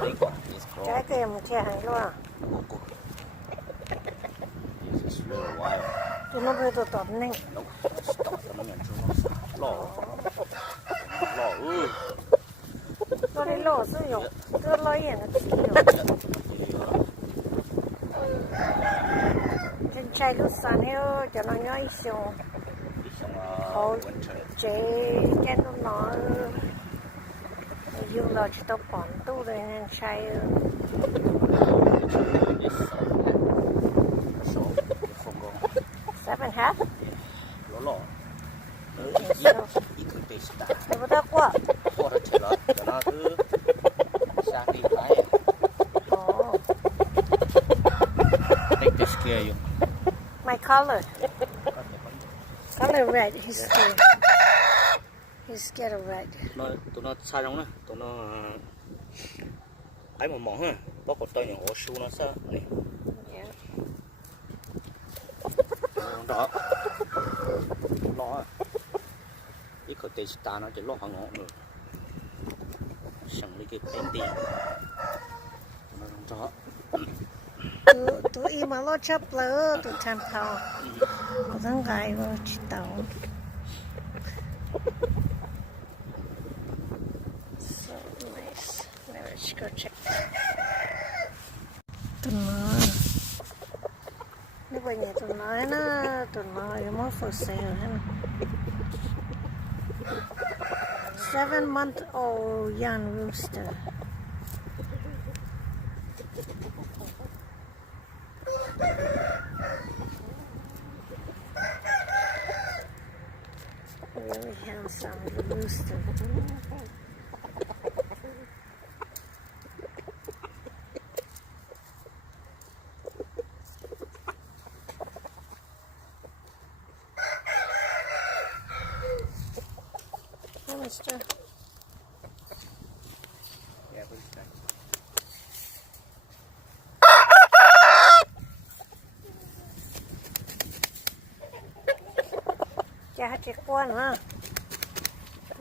Đây còn is Trái grown. cây một chia hàng luôn. Coco. This is real wild. Tụi nó vừa tụt tụt nè. Nope. Stop the moment. Lọ. Lọ. Nó đi lỗ sử dụng. Tôi lo yên là chỉ được. Trên trái lúc sáng heo cho nó nhói xong. Hậu chế cái nó dùng là chỉ tao bỏ tu rồi nên trái seven half. Lọ. Ít thực tế đã. Nó bắt đầu quá. Qua đó chỉ là nó cứ sang đi cái. Oh, Take this care you. my color. Color red. He's scared of red. Tụi nó sai giống này, tụi nó ấy mà mỏng ha, bao cột tay những ổ su nó sao này, Yeah. đó, lọ, ít cái tê ta nó chỉ lọ hàng ngọn nữa, sẵn đi cái tên tiền, nó đó, Tụi im mà lo chấp lỡ tụi tham thao. Thằng gái vào chỉ tàu. So nice. Let's go check. Tụi nó. Nếu bây giờ tụi nó có more for sale ha. 7-month-old young rooster. Really handsome rooster. Hi, mister. yeah, but it's Chả chết quá nữa.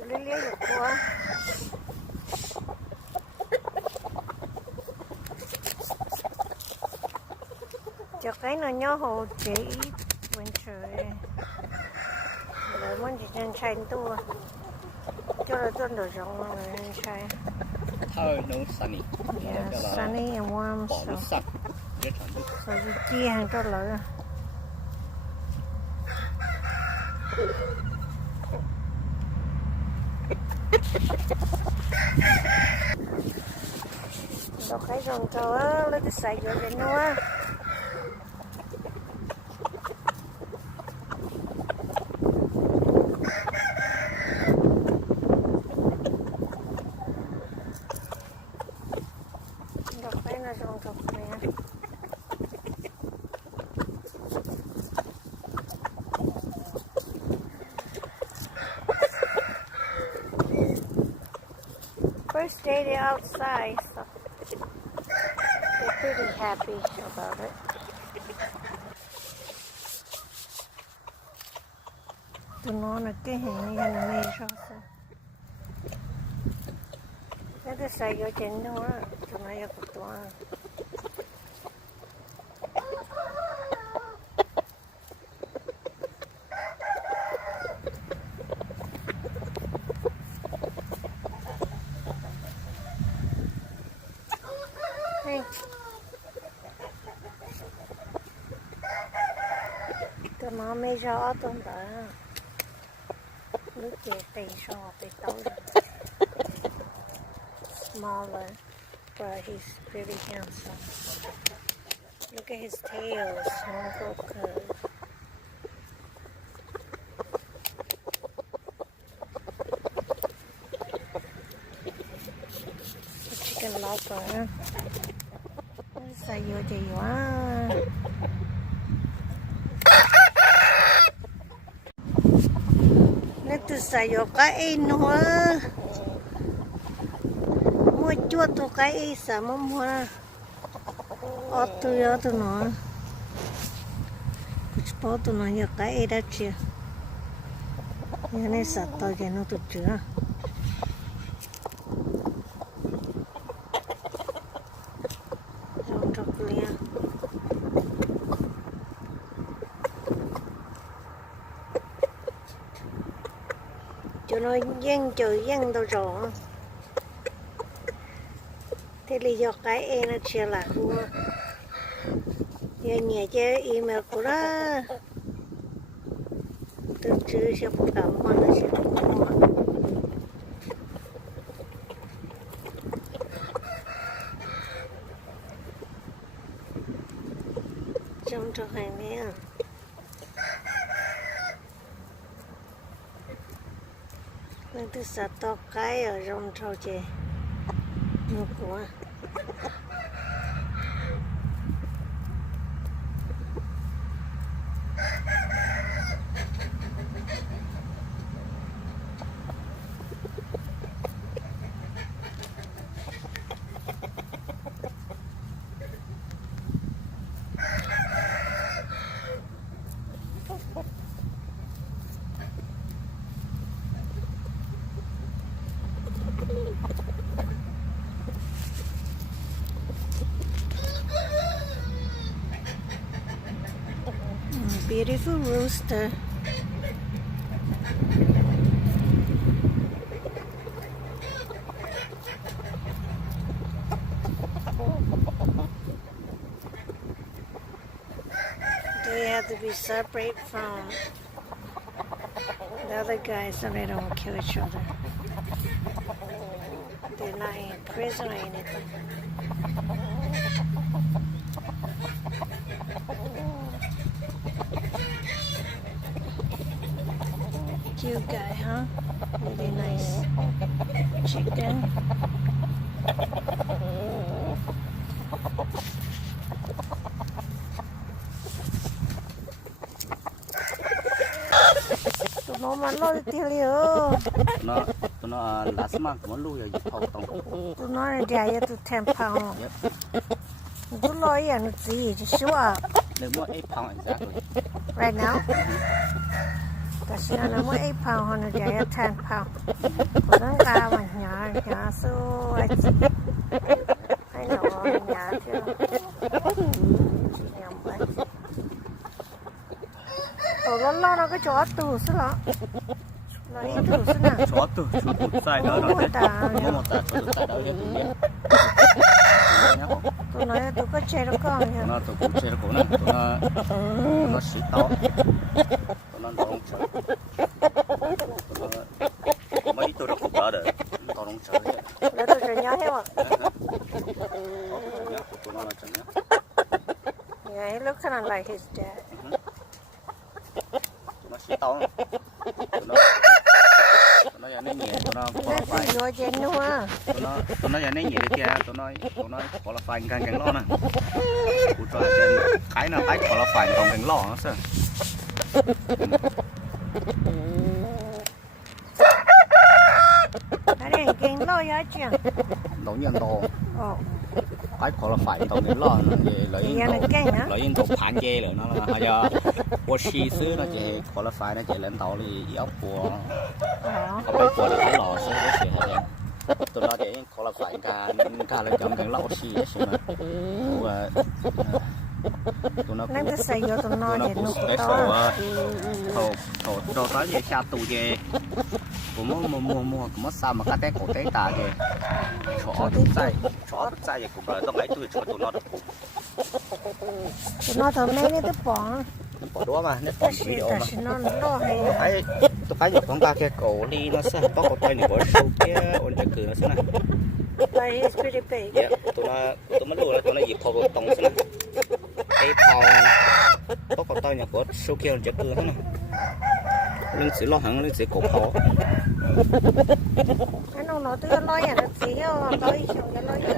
Lý lý được quá. Cho cái nó nhỏ hồ chỉ bên trời. Rồi muốn chỉ chân xanh tua. Cho nó tuần đồ rộng rồi chân xanh. thôi no sunny, Yeah, sunny and warm. bỏ nước So, sạch, rất là nước, so you chia hàng cho lỡ. Đó cái rồng trâu á, lấy cái sợi vô để nuôi. Đó cái là rồng trâu nè. First day they're outside, so they're pretty happy about it. Tụi nó là cái hình như là mê sao sao. Cái sợi vô trên nó á, tụi nó vô cục tụi nó. Hey. Tụi nó mê rõ tụi nó. Nước kìa tì so tì tối. Smaller, but he's pretty handsome. Look at his tail, small little curve. The chicken lover. Sao vô gì quá. Nếu tôi xài vô cái nữa. Mua chua tụi cái xả mà mua. Ở tụi nó. Kuch po tụi nó vô cái đó chưa. Nhà này xả tao cho nó tụi chưa. nó dân trời dân đâu rồi thế lý do cái em nó chưa là khu giờ nhà chơi email của nó từ từ sẽ phụ cảm mà nó sẽ trong trò hành này à nên tôi sẽ to cái ở trong trò chơi nó của beautiful rooster. They have to be separate from the other guys so they don't kill each other. They're not in prison or anything. Cute guy, huh? Really nice chicken. Tụi nó mà lôi tiêu liều. Tụi nó lá sâm của nó lui rồi dịp hậu tông. Tụi nó là dài tụi 10 pound. Tụi lôi à nó gì chứ sure. Nếu mua 8 pound exactly. Right now. Kasi na mo 8 pound hono jaya 10 pound. Kung ka man nya so I know nya chứ. Lo nó cái chỗ tù xí lọ. Lo đi tù xí nè. Chó tù sai đó rồi. Có một ta tù tại đó hết tụi biết. Tụi nó tụi có chơi đó con nha. Nó tụi cũng chơi đó cổ nè. Tụi nó xí to. Tụi nó đóng trời. Mấy tôi đã cũng đỡ được. Tụi nó trời. Để tôi chơi nhớ hết ạ. Tụi nó là trời nhớ. Yeah, he looks kind of like his dad. Tụi nó xí to. Tụi nó giờ nó nhẹ, tụi nó có là phải. Vô trên nữa. Tụi nó giờ nó nhẹ kia, tụi nó có là phải càng lo nè. Cụ trò trên cái nào cái có là phải còn càng lo nó sao? Cái này kinh lo giá chưa? Đổ nhân đồ. Ồ. Cái có là phải còn càng lo nó về lấy yên đồ phản dê rồi nó là giờ qua xí xứ nó chỉ có là phải nó chỉ lên tàu thì ốc của có phải của là cái lò xứ cái gì hết em. Tụi nó chỉ có là phải cả là chọn càng lẩu xí xí mà. Tụi nó Nên tôi xây vô tụi nó để nó cái to. thổ đồ tới về cha tù về cũng mua cũng sao mà cái té cổ té tà kìa chó chạy cũng là tao ấy tôi cho tụi nó được Tụi nó thầm mấy cái bỏ đũa mà nó còn video mà nó lo hay tôi phải nhập con ba cái cổ đi nó sẽ bóc cổ tay này của sâu kia ôn chạy cử nó sẽ này but he's pretty big. tụi nó lùi là tụi nó dịp thầu tông sẽ này cái thầu bóc cổ tay này của sâu kia ôn chạy cử thế này lưng sẽ lo hẳn lưng sẽ cổ khó Cái nó tôi lo nhà nó xí lo ý chồng cái lo nhà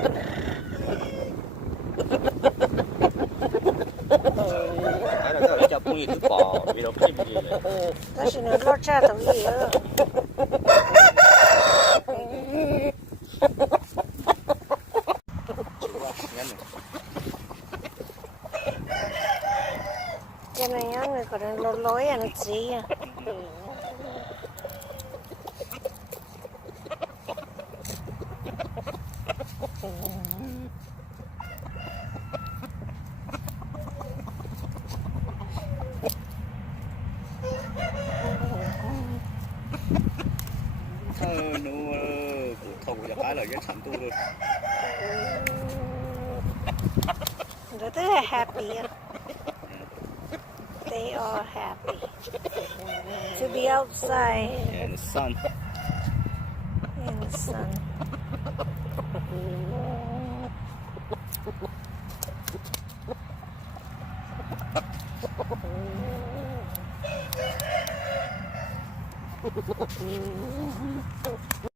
cái là cho bún gì thứ bò vì đâu cái gì vậy Đó là nó lo cha tao gì á Cái này á người còn lo lối à nó xí à nó thầu của cái là cái sản tu rồi. They're happy. They are happy to be outside Yeah, the sun. in the sun.